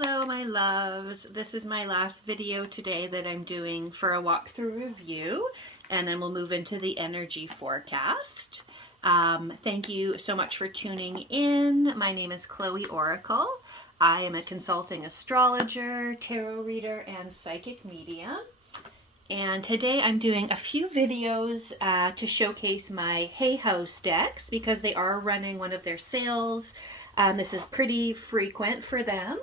Hello, my loves. This is my last video today that I'm doing for a walkthrough review, and then we'll move into the energy forecast. Thank you so much for tuning in. My name is Chloe Oracle. I am a consulting astrologer, tarot reader, and psychic medium. And today I'm doing a few videos to showcase my Hay House decks because they are running one of their sales. This is pretty frequent for them.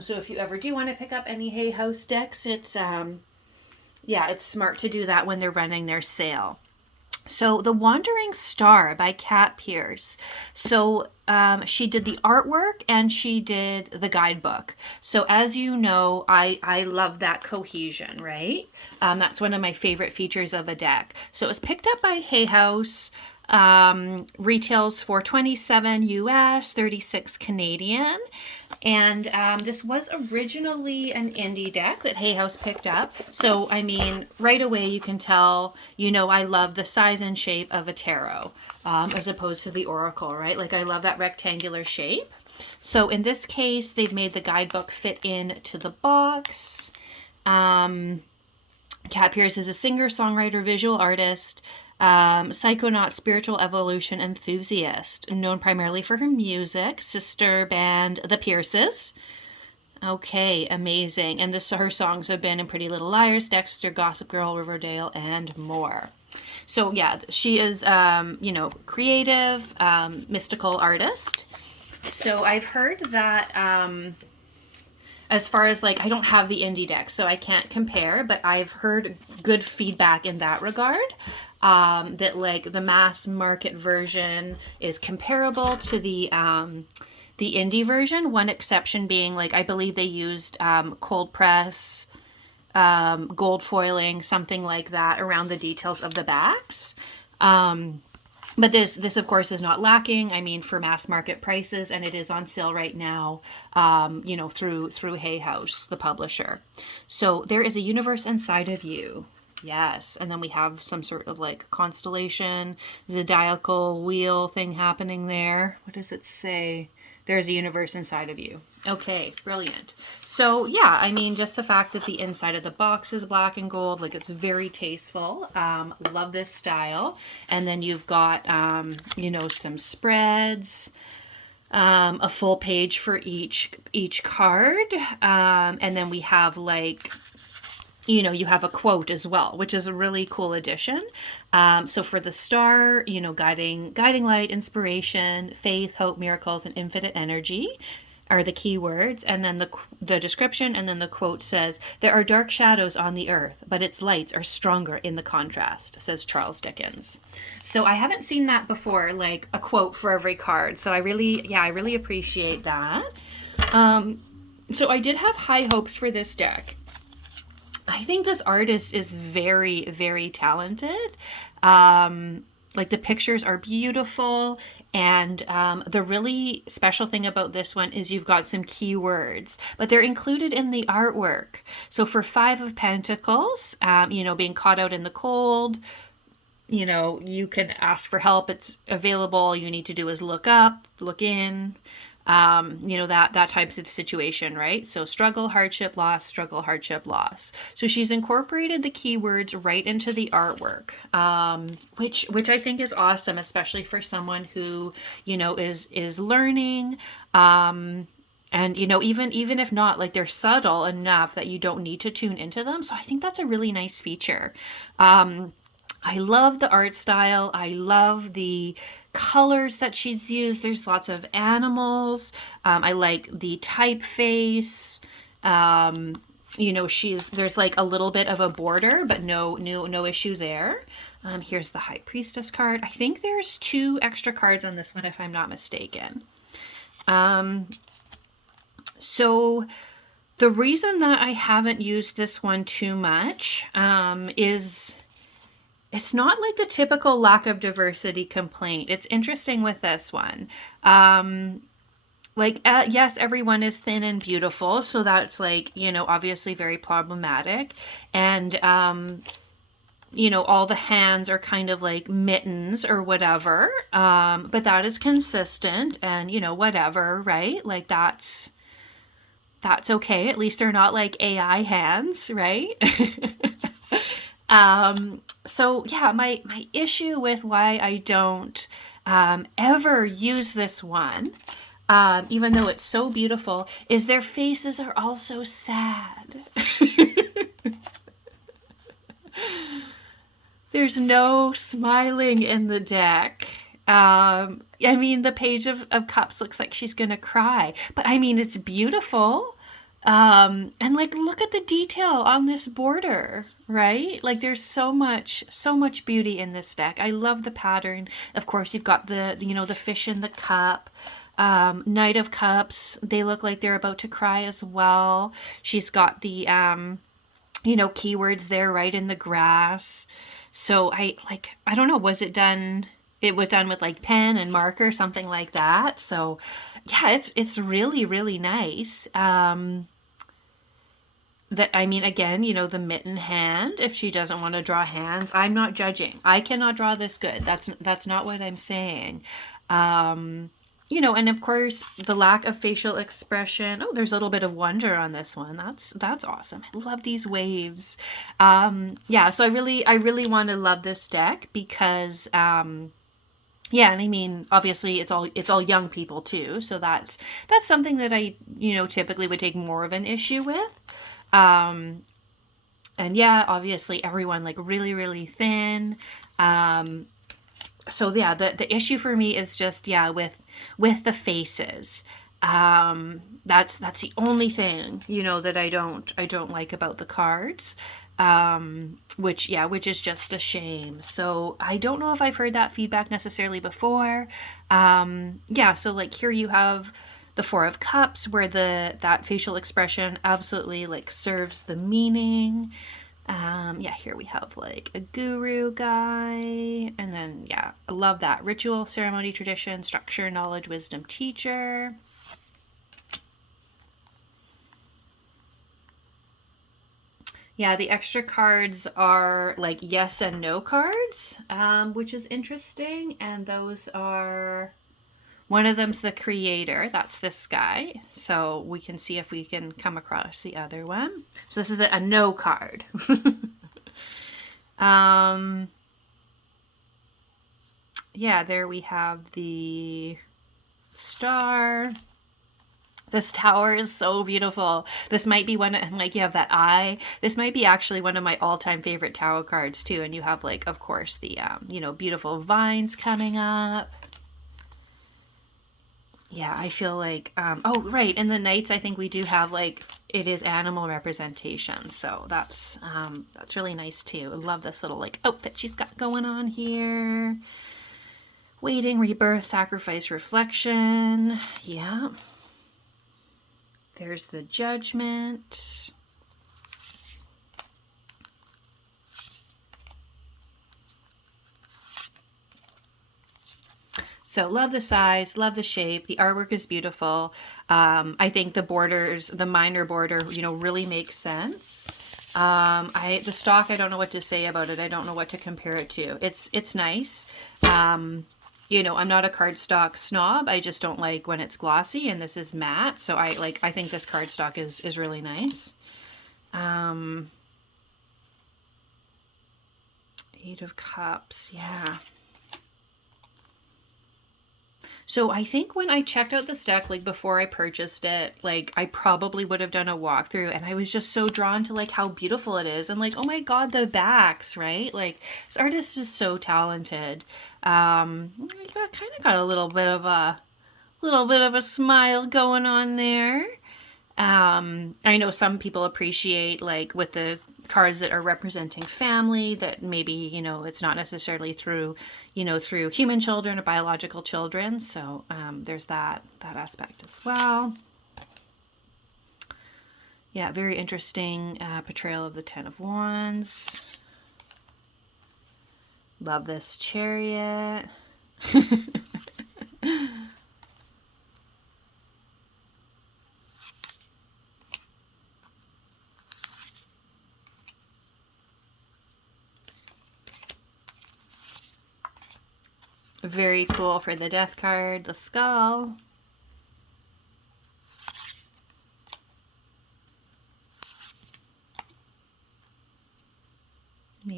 So if you ever do want to pick up any Hay House decks, it's smart to do that when they're running their sale. So The Wandering Star by Kat Pierce. So she did the artwork and she did the guidebook. So as you know, I love that cohesion, right? That's one of my favorite features of a deck. So it was picked up by Hay House. Retails for $27 US, $36 Canadian. And this was originally an indie deck that Hay House picked up. So, I mean, right away you can tell, I love the size and shape of a tarot as opposed to the oracle, right? Like, I love that rectangular shape. So in this case, they've made the guidebook fit into the box. Kat Pierce is a singer, songwriter, visual artist, psychonaut, spiritual evolution enthusiast, known primarily for her music, sister band The Pierces. Okay, amazing. And her songs have been in Pretty Little Liars, Dexter, Gossip Girl, Riverdale, and more. So yeah, she is, creative, mystical artist. So I've heard that, as far as I don't have the indie deck, so I can't compare, but I've heard good feedback in that regard. That the mass market version is comparable to the indie version. One exception being I believe they used cold press, gold foiling, something like that around the details of the backs. But this of course is not lacking. I mean, for mass market prices, and it is on sale right now, through Hay House, the publisher. So there is a universe inside of you. Yes, and then we have some sort of constellation, zodiacal wheel thing happening there. What does it say? There's a universe inside of you. Okay, brilliant. So yeah, I mean, just the fact that the inside of the box is black and gold, it's very tasteful. Love this style. And then you've got, some spreads. A full page for each card. And then we have you have a quote as well, which is a really cool addition. So for the star, guiding light, inspiration, faith, hope, miracles, and infinite energy are the key words. And then the description, and then the quote says, "There are dark shadows on the earth, but its lights are stronger in the contrast," says Charles Dickens. So I haven't seen that before, a quote for every card. So I really appreciate that. So I did have high hopes for this deck. I think this artist is very, very talented. The pictures are beautiful. And the really special thing about this one is you've got some keywords, but they're included in the artwork. So for Five of Pentacles, being caught out in the cold, you can ask for help. It's available. All you need to do is look up, look in. That type of situation, right? So struggle, hardship, loss, struggle, hardship, loss. So she's incorporated the keywords right into the artwork, which I think is awesome, especially for someone who, is learning, and, even if not, they're subtle enough that you don't need to tune into them. So I think that's a really nice feature. I love the art style. I love the colors that she's used. There's lots of animals. I like the typeface. There's a little bit of a border, but no issue there. Here's the High Priestess card. I think there's 2 extra cards on this one, if I'm not mistaken. So the reason that I haven't used this one too much is it's not the typical lack of diversity complaint. It's interesting with this one. Yes, everyone is thin and beautiful, so that's obviously very problematic. And all the hands are kind of like mittens or whatever. But that is consistent and whatever, right? That's that's okay. At least they're not like AI hands, right? So yeah, my issue with why I don't ever use this one, even though it's so beautiful, is their faces are all so sad. There's no smiling in the deck. I mean, the Page of Cups looks like she's gonna cry, but I mean, it's beautiful. And like, look at the detail on this border, right? Like, there's so much beauty in this deck. I love the pattern. Of course, you've got the, you know, the fish in the cup. Knight of Cups, they look like they're about to cry as well. She's got the, you know, keywords there right in the grass. So I don't know, was it done? It was done with like pen and marker, something like that. So yeah, it's really, really nice. That, I mean, again, you know, the mitten hand, if she doesn't want to draw hands, I'm not judging. I cannot draw this good. That's not what I'm saying. You know, and of course the lack of facial expression. Oh, there's a little bit of wonder on this one. That's awesome. I love these waves. Yeah, so I really want to love this deck because yeah, and I mean, obviously it's all young people too, so that's something that I, you know, typically would take more of an issue with. Um, and yeah, obviously everyone like really, really thin. So yeah, the issue for me is just, yeah, with the faces. That's the only thing, you know, that I don't like about the cards. Which, yeah, which is just a shame. So I don't know if I've heard that feedback necessarily before. Yeah, so like here you have the Four of Cups, where that facial expression absolutely like serves the meaning. Yeah, here we have like a guru guy, and then yeah, I love that ritual, ceremony, tradition, structure, knowledge, wisdom, teacher. Yeah, the extra cards are like yes and no cards, which is interesting. And those are, one of them's the creator. That's this guy. So we can see if we can come across the other one. So this is a no card. Yeah, there we have the star. This tower is so beautiful. This might be one, and like you have that eye. This might be actually one of my all-time favorite tarot cards too. And you have like, of course, the you know, beautiful vines coming up. Yeah, I feel like oh right, in the Knights I think we do have like, it is animal representation. So that's really nice too. I love this little like outfit she's got going on here. Waiting, rebirth, sacrifice, reflection. Yeah. There's the Judgment. So love the size, love the shape. The artwork is beautiful. I think the borders, the minor border, you know, really makes sense. The stock, I don't know what to say about it. I don't know what to compare it to. It's nice. You know, I'm not a cardstock snob. I just don't like when it's glossy, and this is matte. So I think this cardstock is really nice. Eight of Cups, yeah. So I think when I checked out this deck, like before I purchased it, like I probably would have done a walkthrough, and I was just so drawn to like how beautiful it is, and like, oh my God, the backs, right? Like this artist is so talented. I kind of got a little bit of a smile going on there. I know some people appreciate like with the cards that are representing family, that maybe, you know, it's not necessarily through, you know, through human children or biological children. So there's that aspect as well. Yeah, very interesting portrayal of the Ten of Wands. Love this Chariot. Very cool for the Death card, the skull.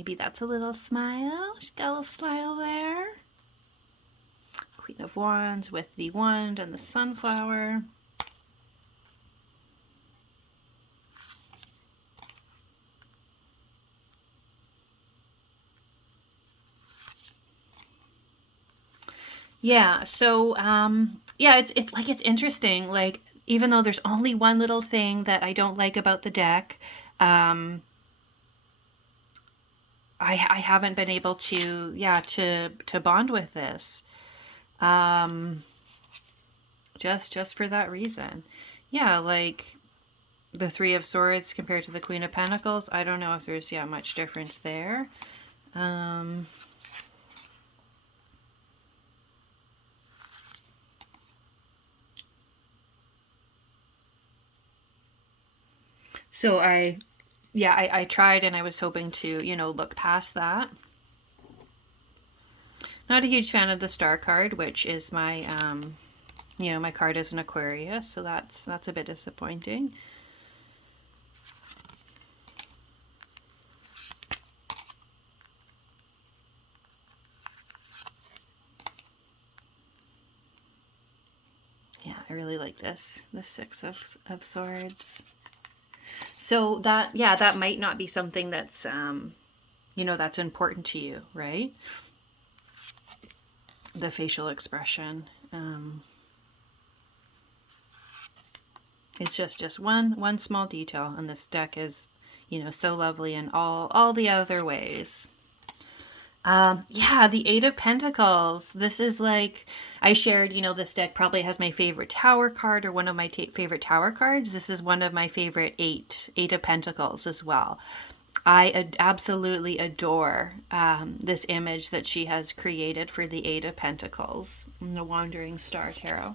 maybe that's a little smile. She's got a little smile there. Queen of Wands with the wand and the sunflower. Yeah, so yeah, it's interesting. Like, even though there's only one little thing that I don't like about the deck, I haven't been able to, yeah, to bond with this. Just for that reason. Yeah, like the Three of Swords compared to the Queen of Pentacles, I don't know if there's, yeah, much difference there. So I tried, and I was hoping to, you know, look past that. Not a huge fan of the Star card, which is my, you know, my card is an Aquarius, so that's a bit disappointing. Yeah, I really like this, the Six of Swords. So that, yeah, that might not be something that's, you know, that's important to you, right? The facial expression. It's just one small detail, and this deck is, you know, so lovely in all the other ways. Yeah, the Eight of Pentacles. This is like, I shared, you know, this deck probably has my favorite tower card, or one of my favorite tower cards. This is one of my favorite eight of Pentacles as well. I absolutely adore this image that she has created for the Eight of Pentacles in the Wandering Star Tarot.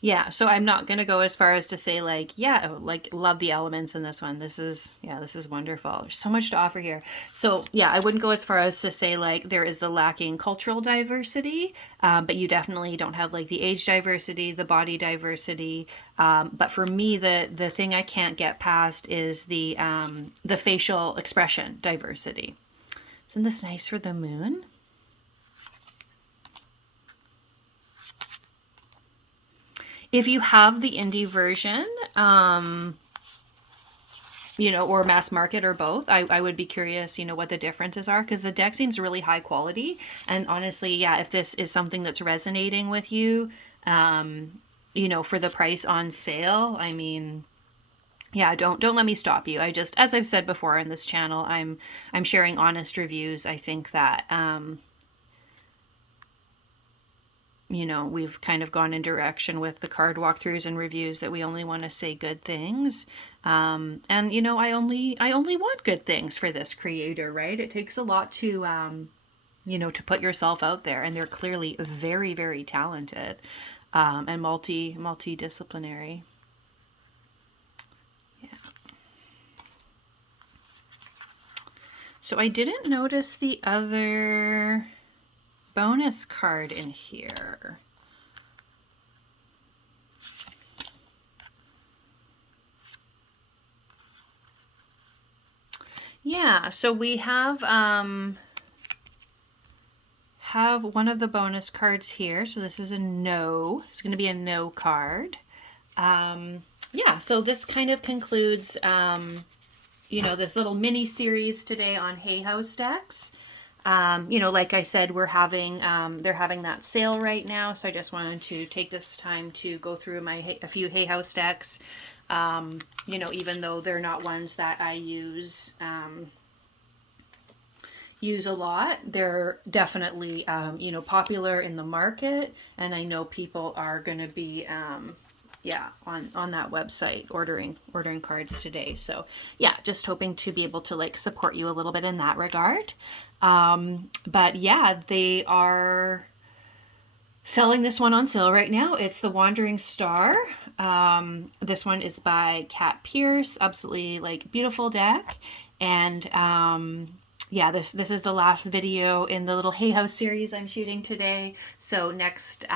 Yeah, so I'm not going to go as far as to say like, yeah, like love the elements in this one. This is, yeah, this is wonderful. There's so much to offer here. So yeah, I wouldn't go as far as to say like there is the lacking cultural diversity, but you definitely don't have like the age diversity, the body diversity. But for me, the thing I can't get past is the facial expression diversity. Isn't this nice for the moon? If you have the indie version, you know, or mass market, or both, I would be curious, you know, what the differences are, because the deck seems really high quality. And honestly, yeah, if this is something that's resonating with you, you know, for the price on sale, I mean, yeah, don't let me stop you. I just, as I've said before on this channel, I'm sharing honest reviews. I think that, you know, we've kind of gone in direction with the card walkthroughs and reviews that we only want to say good things. And, you know, I only want good things for this creator, right? It takes a lot to, you know, to put yourself out there, and they're clearly very, very talented, and multidisciplinary. Yeah. So I didn't notice the other bonus card in here. Yeah, so we have one of the bonus cards here. So this is a no. It's going to be a no card. Yeah, so this kind of concludes, you know, this little mini series today on Hay House decks. You know, like I said, we're having, they're having that sale right now. So I just wanted to take this time to go through a few Hay House decks. You know, even though they're not ones that I use a lot, they're definitely, you know, popular in the market. And I know people are going to be, yeah, on that website ordering cards today. So yeah, just hoping to be able to like support you a little bit in that regard. But yeah, they are selling this one on sale right now. It's the Wandering Star. This one is by Kat Pierce. Absolutely like beautiful deck. And yeah, this is the last video in the little Hay House series I'm shooting today. So next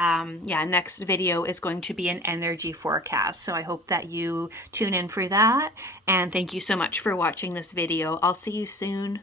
video is going to be an energy forecast. So I hope that you tune in for that. And thank you so much for watching this video. I'll see you soon.